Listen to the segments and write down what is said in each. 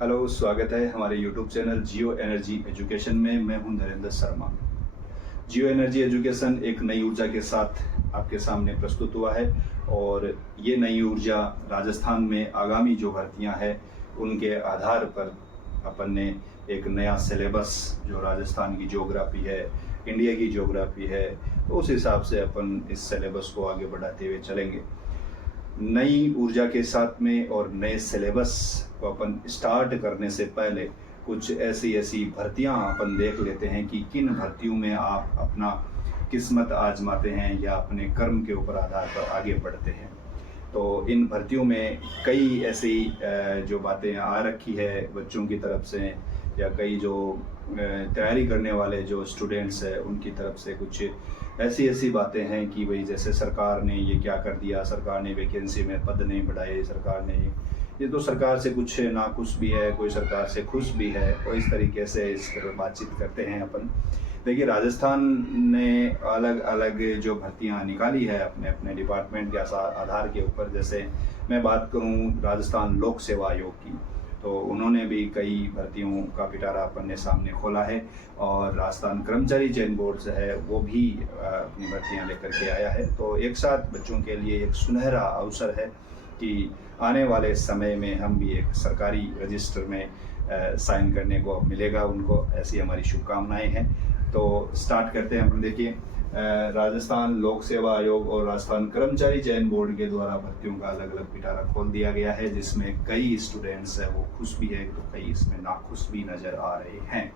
Hello, स्वागत है हमारे यूट्यूब चैनल जियो एनर्जी एजुकेशन में। मैं हूं नरेंद्र शर्मा। जियो एनर्जी एजुकेशन एक नई ऊर्जा के साथ आपके सामने प्रस्तुत हुआ है और ये नई ऊर्जा राजस्थान में आगामी जो भर्तियां हैं उनके आधार पर अपन ने एक नया सिलेबस, जो राजस्थान की ज्योग्राफी है, इंडिया की ज्योग्राफी है, तो उस हिसाब से अपन इस सिलेबस को आगे बढ़ाते हुए चलेंगे। नई ऊर्जा के साथ में और नए सिलेबस को अपन स्टार्ट करने से पहले कुछ ऐसी ऐसी भर्तियां अपन देख लेते हैं कि किन भर्तियों में आप अपना किस्मत आजमाते हैं या अपने कर्म के ऊपर आधार पर आगे बढ़ते हैं। तो इन भर्तियों में कई ऐसी जो बातें आ रखी है बच्चों की तरफ से, या कई जो तैयारी करने वाले जो स्टूडेंट्स हैं उनकी तरफ से कुछ ऐसी ऐसी बातें हैं कि भाई जैसे सरकार ने ये क्या कर दिया, सरकार ने वैकेंसी में पद नहीं बढ़ाए, सरकार ने ये तो सरकार से कुछ नाखुश भी है, कोई सरकार से खुश भी है, और इस तरीके से इस पर बातचीत करते हैं अपन। देखिए, राजस्थान ने अलग अलग जो भर्तियां निकाली है अपने अपने डिपार्टमेंट के आधार के ऊपर। जैसे मैं बात करूं राजस्थान लोक सेवा आयोग की, तो उन्होंने भी कई भर्तियों का पिटारा अपन ने सामने खोला है, और राजस्थान कर्मचारी चयन बोर्ड से है वो भी अपनी भर्तियां लेकर के आया है। तो एक साथ बच्चों के लिए एक सुनहरा अवसर है कि आने वाले समय में हम भी एक सरकारी रजिस्टर में साइन करने को मिलेगा उनको, ऐसी हमारी शुभकामनाएं हैं। तो स्टार्ट करते हैं अपन। देखिए, राजस्थान लोक सेवा आयोग और राजस्थान कर्मचारी चयन बोर्ड के द्वारा भर्तियों का अलग अलग पिटारा खोल दिया गया है, जिसमें कई स्टूडेंट्स है वो खुश भी है तो कई इसमें नाखुश भी नजर आ रहे हैं।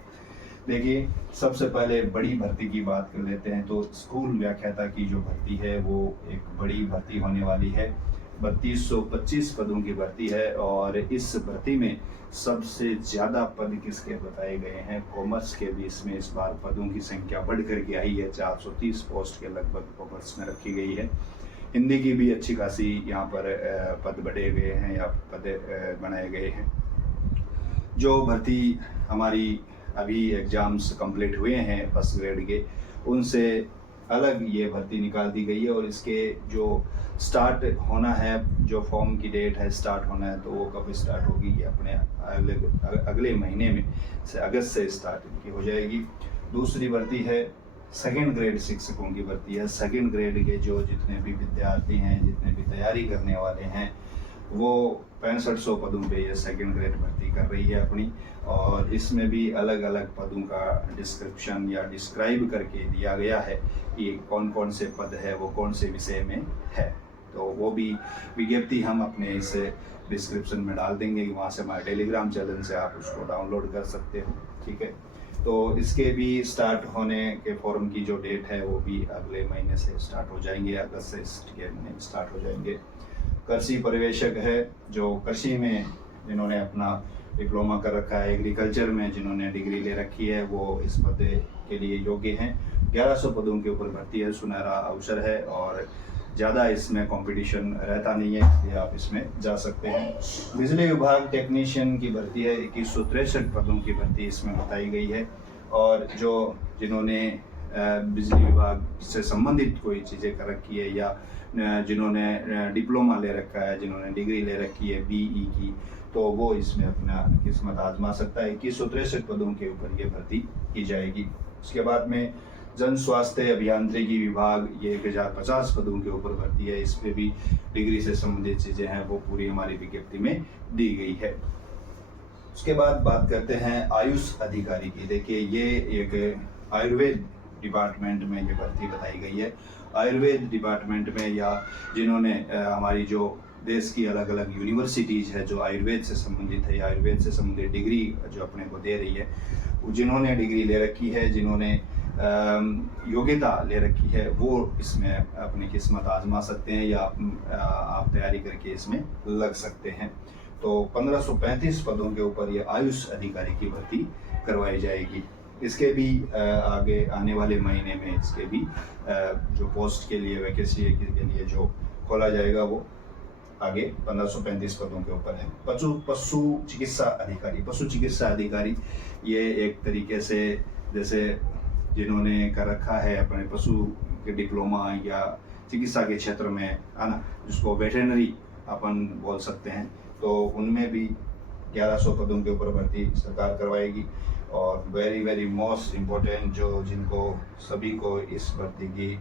देखिए, सबसे पहले बड़ी भर्ती की बात कर लेते हैं। तो स्कूल व्याख्याता की जो भर्ती है वो एक बड़ी भर्ती होने वाली है। 3225 पदों की भर्ती है, और इस भर्ती में सबसे ज़्यादा पद किसके बताए गए हैं? कॉमर्स के भी इसमें इस बार पदों की संख्या बढ़ करके आई है। 430 पोस्ट के लगभग कॉमर्स में रखी गई है। हिंदी की भी अच्छी खासी यहाँ पर पद बढ़े गए हैं या पद बनाए गए हैं। जो भर्ती हमारी अभी एग्ज़ाम्स कंप्लीट हुए हैं फर्स्ट ग्रेड के, उनसे अलग ये भर्ती निकाल दी गई है, और इसके जो स्टार्ट होना है, जो फॉर्म की डेट है स्टार्ट होना है, तो वो कब स्टार्ट होगी? ये अपने अगले महीने में से अगस्त से स्टार्ट की हो जाएगी। दूसरी भर्ती है सेकेंड ग्रेड शिक्षकों की भर्ती है। सेकेंड ग्रेड के जो जितने भी विद्यार्थी हैं, जितने भी तैयारी करने वाले हैं, वो 6500 पदों पे ये सेकेंड ग्रेड भर्ती कर रही है अपनी, और इसमें भी अलग अलग पदों का डिस्क्रिप्शन या डिस्क्राइब करके दिया गया है कि कौन कौन से पद है वो कौन से विषय में है। तो वो भी विज्ञप्ति हम अपने इस डिस्क्रिप्शन में डाल देंगे, कि वहाँ से हमारे टेलीग्राम चैनल से आप उसको डाउनलोड कर सकते हो। ठीक है, तो इसके भी स्टार्ट होने के फॉर्म की जो डेट है वो भी अगले महीने से स्टार्ट हो जाएंगे, अगस्त से इसके महीने स्टार्ट हो जाएंगे। कृषि पर्यवेक्षक है, जो कृषि में जिन्होंने अपना डिप्लोमा कर रखा है, एग्रीकल्चर में जिन्होंने डिग्री ले रखी है, वो इस पद के लिए योग्य हैं। 1100 पदों के ऊपर भर्ती है, सुनहरा अवसर है, और ज़्यादा इसमें कंपटीशन रहता नहीं है, इसलिए आप इसमें जा सकते हैं। बिजली विभाग टेक्नीशियन की भर्ती है, 2163 पदों की भर्ती इसमें बताई गई है, और जो जिन्होंने बिजली विभाग से संबंधित कोई चीज़ें कर रखी है, या जिन्होंने डिप्लोमा ले रखा है, जिन्होंने डिग्री ले रखी है बीई की, तो वो इसमें अपना किस्मत आजमा सकता है। 2163 पदों के ऊपर ये भर्ती की जाएगी। उसके बाद में जन स्वास्थ्य अभियांत्रिकी विभाग, ये 1050 पदों के ऊपर भर्ती है। इस पर भी डिग्री से संबंधित चीज़ें हैं वो पूरी हमारी विज्ञप्ति में दी गई है। उसके बाद बात करते हैं आयुष अधिकारी की। देखिए, ये एक आयुर्वेद डिपार्टमेंट में ये भर्ती बताई गई है। आयुर्वेद डिपार्टमेंट में, या जिन्होंने हमारी जो देश की अलग अलग यूनिवर्सिटीज़ है जो आयुर्वेद से संबंधित है, या आयुर्वेद से संबंधित डिग्री जो अपने को दे रही है, जिन्होंने डिग्री ले रखी है, जिन्होंने योग्यता ले रखी है, वो इसमें अपनी किस्मत आजमा सकते हैं, या आप तैयारी करके इसमें लग सकते हैं। तो 1535 पदों के ऊपर ये आयुष अधिकारी की भर्ती करवाई जाएगी। इसके भी आगे आने वाले महीने में इसके भी जो पोस्ट के लिए, वैकेंसी के लिए जो खोला जाएगा, वो आगे 1535 पदों के ऊपर है। पशु चिकित्सा अधिकारी, पशु चिकित्सा अधिकारी ये एक तरीके से जैसे जिन्होंने कर रखा है अपने पशु के डिप्लोमा या चिकित्सा के क्षेत्र में, है ना, जिसको वेटरनरी अपन बोल सकते हैं, तो उनमें भी 1100 पदों के ऊपर भर्ती सरकार करवाएगी। और वेरी मोस्ट इम्पोर्टेंट जो जिनको सभी को इस भर्ती की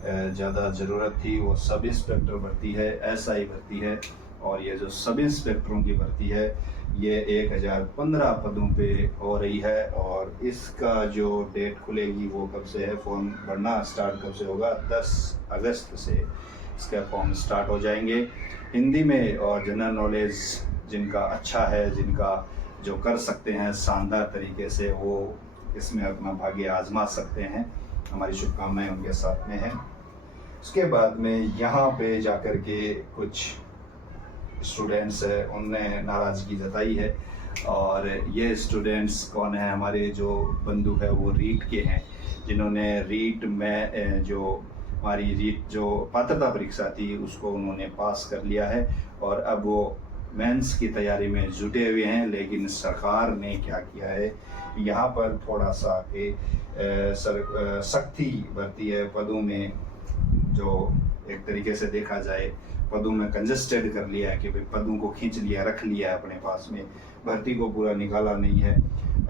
ज़्यादा ज़रूरत थी वो सब इंस्पेक्टर भर्ती है, एसआई भर्ती है। और ये जो सब इंस्पेक्टरों की भर्ती है ये 1015 पदों पे हो रही है। और इसका जो डेट खुलेगी वो कब से है, फॉर्म भरना स्टार्ट कब से होगा, 10 अगस्त से इसका फॉर्म स्टार्ट हो जाएंगे। हिंदी में और जनरल नॉलेज जिनका अच्छा है, जिनका जो कर सकते हैं शानदार तरीके से, वो इसमें अपना भाग्य आजमा सकते हैं। हमारी शुभकामनाएं उनके साथ में हैं। उसके बाद में यहाँ पे जाकर के कुछ स्टूडेंट्स है उनने नाराज़गी जताई है। और ये स्टूडेंट्स कौन है, हमारे जो बंधु है वो रीट के हैं, जिन्होंने रीट में जो हमारी रीट जो पात्रता परीक्षा थी उसको उन्होंने पास कर लिया है और अब वो मेंस की तैयारी में जुटे हुए हैं। लेकिन सरकार ने क्या किया है, यहाँ पर थोड़ा सा सख्ती बरती है पदों में। जो एक तरीके से देखा जाए पदों में कंजस्टेड कर लिया है कि भाई पदों को खींच लिया, रख लिया है अपने पास में, भर्ती को पूरा निकाला नहीं है।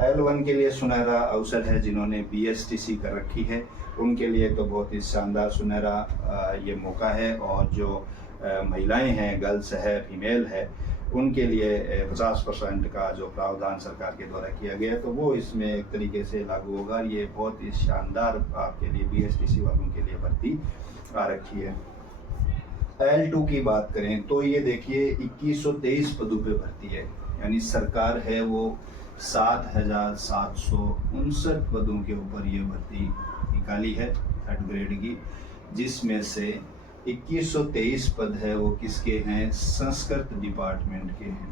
L1 के लिए सुनहरा अवसर है, जिन्होंने BSTC कर रखी है उनके लिए तो बहुत ही शानदार सुनहरा ये मौका है। और जो महिलाएं हैं, गर्ल्स है, फीमेल है, उनके लिए 50% का जो प्रावधान सरकार के द्वारा किया गया है तो वो इसमें एक तरीके से लागू होगा। ये बहुत ही शानदार आपके लिए BSTC वालों के लिए भर्ती आ रखी है। L2 की बात करें तो ये देखिए 2123 पदों पे भर्ती है, यानी सरकार है वो 7759 पदों के ऊपर ये भर्ती निकाली है 3rd ग्रेड की, जिसमें से 2123 पद है वो किसके हैं, संस्कृत डिपार्टमेंट के हैं।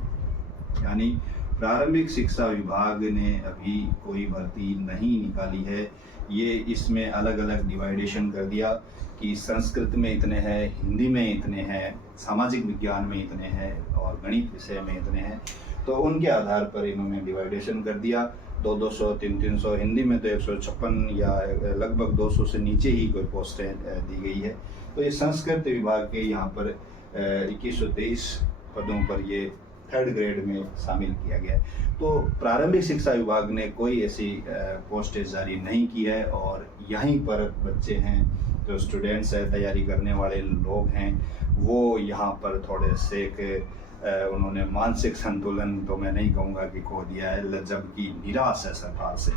यानी प्रारंभिक शिक्षा विभाग ने अभी कोई भर्ती नहीं निकाली है। ये इसमें अलग अलग डिवाइडेशन कर दिया कि संस्कृत में इतने हैं, हिंदी में इतने हैं, सामाजिक विज्ञान में इतने हैं और गणित विषय में इतने हैं। तो उनके आधार पर इन्होंने डिवाइडेशन कर दिया। 200 300 हिंदी में तो 156 या लगभग 200 से नीचे ही कोई पोस्टें दी गई है। तो ये संस्कृत विभाग के यहाँ पर 2123 पदों पर ये 3rd ग्रेड में शामिल किया गया है। तो प्रारंभिक शिक्षा विभाग ने कोई ऐसी पोस्टें जारी नहीं की है और यहीं पर बच्चे हैं, जो स्टूडेंट्स है, तैयारी करने वाले लोग हैं, वो यहाँ पर थोड़े से उन्होंने मानसिक संतुलन तो मैं नहीं कहूँगा कि खो दिया है, जबकि निराश है सरकार से।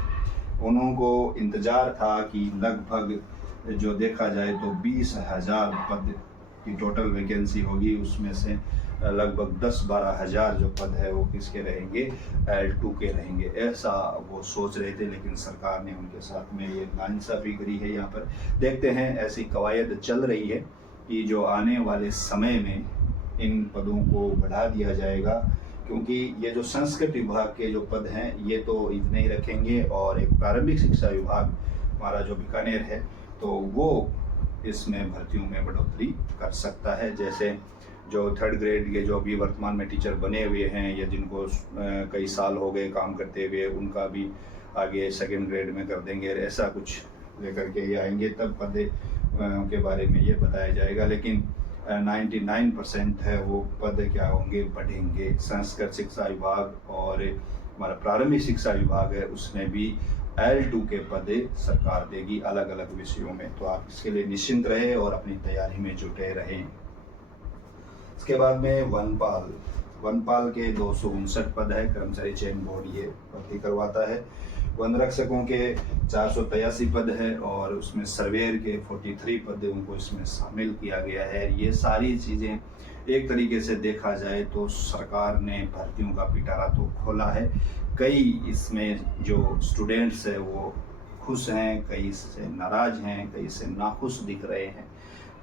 उनको इंतज़ार था कि लगभग जो देखा जाए तो 20,000 पद की टोटल वैकेंसी होगी, उसमें से लगभग 10-12 हज़ार जो पद है वो किसके रहेंगे, L2 के रहेंगे, ऐसा वो सोच रहे थे। लेकिन सरकार ने उनके साथ में ये नाइंसाफ़ी करी है। यहाँ पर देखते हैं, ऐसी कवायद चल रही है कि जो आने वाले समय में इन पदों को बढ़ा दिया जाएगा, क्योंकि ये जो संस्कृत विभाग के जो पद हैं ये तो इतने ही रखेंगे और एक प्रारंभिक शिक्षा विभाग हमारा जो बीकानेर है तो वो इसमें भर्तियों में बढ़ोतरी कर सकता है। जैसे जो 3rd ग्रेड के जो अभी वर्तमान में टीचर बने हुए हैं या जिनको कई साल हो गए काम करते हुए, उनका भी आगे 2nd ग्रेड में कर देंगे, ऐसा कुछ लेकर के ये आएंगे, तब पद के बारे में ये बताया जाएगा। लेकिन 99% है वो पद क्या होंगे, बढ़ेंगे। संस्कृत शिक्षा विभाग और हमारा प्रारंभिक शिक्षा विभाग है उसमें भी L2 के पद सरकार देगी अलग अलग विषयों में। तो आप इसके लिए निश्चिंत रहे और अपनी तैयारी में जुटे रहें। इसके बाद में वनपाल के 259 पद है, कर्मचारी चयन बोर्ड ये भर्ती करवाता है। वन रक्षकों के 483 पद है और उसमें सर्वेयर के 43 पद उनको इसमें शामिल किया गया है। ये सारी चीज़ें एक तरीके से देखा जाए तो सरकार ने भर्तियों का पिटारा तो खोला है। कई इसमें जो स्टूडेंट्स है वो खुश हैं, कई से नाराज़ हैं, कई से नाखुश दिख रहे हैं।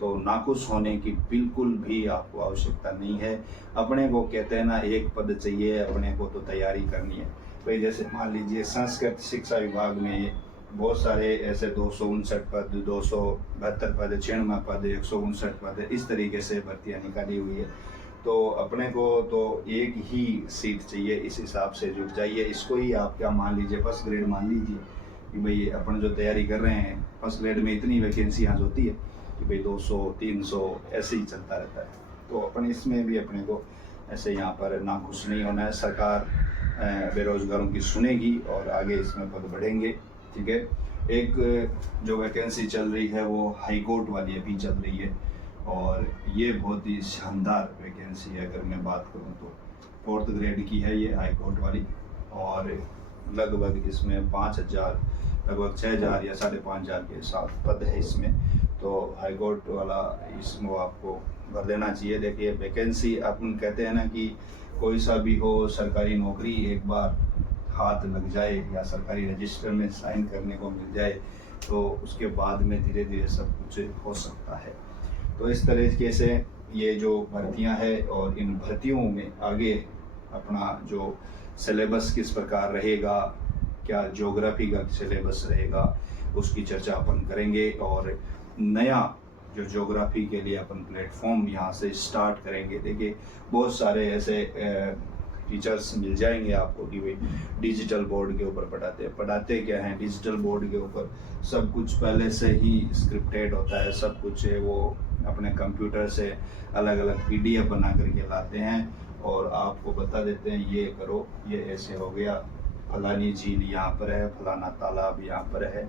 तो नाखुश होने की बिल्कुल भी आपको आवश्यकता नहीं है। अपने को कहते हैं ना, एक पद चाहिए, अपने को तो तैयारी करनी है। भाई जैसे मान लीजिए संस्कृत शिक्षा विभाग में बहुत सारे ऐसे 259 पद, 272 पद, 96 पद, 159 पद, इस तरीके से भर्तियाँ निकाली हुई है। तो अपने को तो एक ही सीट चाहिए, इस हिसाब से जुट जाइए। इसको ही आप क्या मान लीजिए, 1st ग्रेड मान लीजिए कि भाई अपन जो तैयारी कर रहे हैं 1st ग्रेड में इतनी वैकेंसी आज होती है कि भाई 200 300 ऐसे ही चलता रहता है। तो अपन इसमें भी अपने को ऐसे यहाँ पर नाखुश नहीं होना है। सरकार बेरोजगारों की सुनेगी और आगे इसमें पद बढ़ेंगे। ठीक है, एक जो वैकेंसी चल रही है वो हाई कोर्ट वाली अभी चल रही है और ये बहुत ही शानदार वैकेंसी है। अगर मैं बात करूँ तो 4th ग्रेड की है ये हाई कोर्ट वाली और लगभग इसमें 5,000 लगभग 6,000 या 5,500 के साथ पद है इसमें। तो हाई कोर्ट वाला इसमें आपको भर देना चाहिए। देखिए वैकेंसी अपन कहते हैं ना कि कोई सा भी हो सरकारी नौकरी एक बार हाथ लग जाए या सरकारी रजिस्टर में साइन करने को मिल जाए तो उसके बाद में धीरे धीरे सब कुछ हो सकता है। तो इस तरीके से ये जो भर्तियां है और इन भर्तियों में आगे अपना जो सिलेबस किस प्रकार रहेगा, क्या ज्योग्राफी का सिलेबस रहेगा, उसकी चर्चा अपन करेंगे और नया जो ज्योग्राफी के लिए अपन प्लेटफॉर्म यहाँ से स्टार्ट करेंगे। देखिए बहुत सारे ऐसे टीचर्स मिल जाएंगे आपको कि भाई डिजिटल बोर्ड के ऊपर पढ़ाते क्या हैं। डिजिटल बोर्ड के ऊपर सब कुछ पहले से ही स्क्रिप्टेड होता है, सब कुछ वो अपने कंप्यूटर से अलग अलग PDF बना करके लाते हैं और आपको बता देते हैं ये करो, ये ऐसे हो गया, फलानी झील यहाँ पर है, फलाना तालाब यहाँ पर है,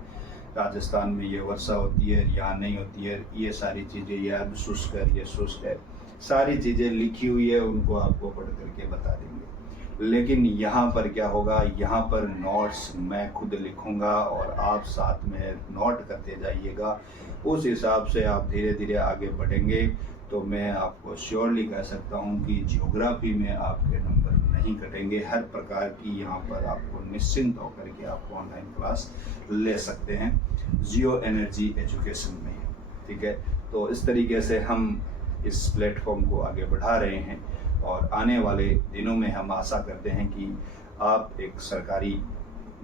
राजस्थान में ये वर्षा होती है, यहाँ नहीं होती है, ये सारी चीज़ें, ये अब शुष्क है, ये शुष्क है, सारी चीज़ें लिखी हुई है, उनको आपको पढ़ करके बता देंगे। लेकिन यहाँ पर क्या होगा, यहाँ पर नोट्स मैं खुद लिखूँगा और आप साथ में नोट करते जाइएगा। उस हिसाब से आप धीरे धीरे आगे बढ़ेंगे तो मैं आपको श्योरली कह सकता हूँ कि ज्योग्राफी में आपके नंबर नहीं कटेंगे। हर प्रकार की यहाँ पर आपको निश्चिंत होकर के आपको ऑनलाइन क्लास ले सकते हैं जियो एनर्जी एजुकेशन में। ठीक है, तो इस तरीके से हम इस प्लेटफॉर्म को आगे बढ़ा रहे हैं और आने वाले दिनों में हम आशा करते हैं कि आप एक सरकारी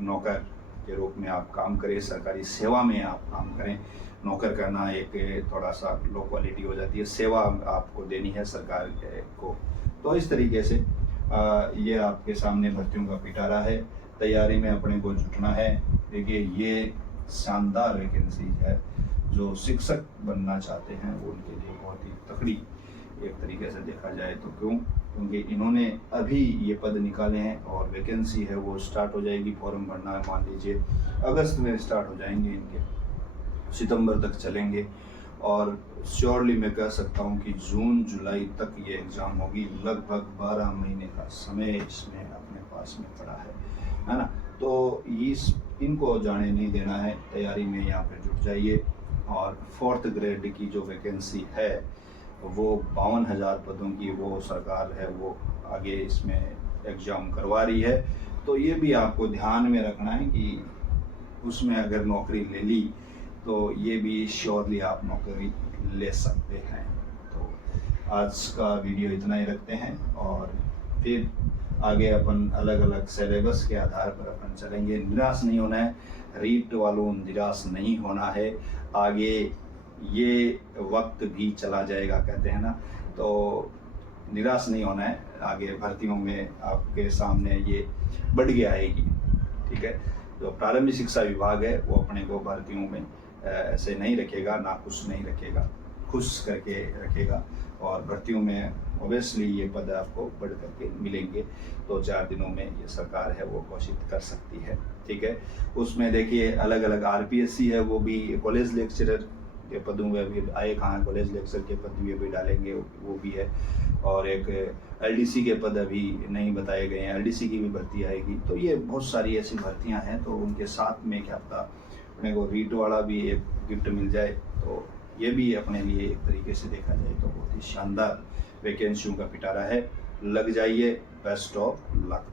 नौकर के रूप में आप काम करें, सरकारी सेवा में आप काम करें। नौकर करना एक थोड़ा सा लो क्वालिटी हो जाती है, सेवा आपको देनी है सरकार को। तो इस तरीके से ये आपके सामने भर्तियों का पिटारा है, तैयारी में अपने को जुटना है। देखिए ये शानदार वैकेंसी है, जो शिक्षक बनना चाहते हैं वो उनके लिए बहुत ही तकड़ी एक तरीके से देखा जाए तो। क्योंकि इन्होंने अभी ये पद निकाले हैं और वैकेंसी है वो स्टार्ट हो जाएगी, फॉर्म भरना मान लीजिए अगस्त में स्टार्ट हो जाएंगे इनके, सितंबर तक चलेंगे और श्योरली मैं कह सकता हूँ कि जून जुलाई तक ये एग्ज़ाम होगी। लगभग 12 महीने का समय इसमें अपने पास में पड़ा है ना। तो इनको जाने नहीं देना है, तैयारी में यहाँ पे जुट जाइए। और 4th ग्रेड की जो वैकेंसी है वो 52,000 पदों की वो सरकार है वो आगे इसमें एग्ज़ाम करवा रही है। तो ये भी आपको ध्यान में रखना है कि उसमें अगर नौकरी ले ली तो ये भी श्योरली आप नौकरी ले सकते हैं। तो आज का वीडियो इतना ही रखते हैं और फिर आगे अपन अलग अलग सिलेबस के आधार पर अपन चलेंगे। निराश नहीं होना है, रीट वालों निराश नहीं होना है। आगे ये वक्त भी चला जाएगा कहते हैं ना, तो निराश नहीं होना है। आगे भर्तियों में आपके सामने ये बढ़ के आएगी। ठीक है, जो प्रारंभिक शिक्षा विभाग है वो अपने को भर्तियों में ऐसे नहीं रखेगा, नाखुश नहीं रखेगा, खुश करके रखेगा और भर्तियों में ओबियसली ये पद आपको बढ़ करके मिलेंगे। तो 4 दिनों में ये सरकार है वो घोषित कर सकती है। ठीक है, उसमें देखिए अलग अलग RPSC है वो भी कॉलेज लेक्चरर के पदों में भी आए, कहाँ कॉलेज लेक्चर के पद भी अभी डालेंगे वो भी है। और एक LDC के पद अभी नहीं बताए गए हैं, LDC की भी भर्ती आएगी। तो ये बहुत सारी ऐसी भर्तियां हैं, तो उनके साथ में क्या पता अपने को रीट वाला भी एक गिफ्ट मिल जाए। तो ये भी अपने लिए एक तरीके से देखा जाए तो बहुत ही शानदार वैकेंसियों का पिटारा है। लग जाइए, बेस्ट ऑफ लक।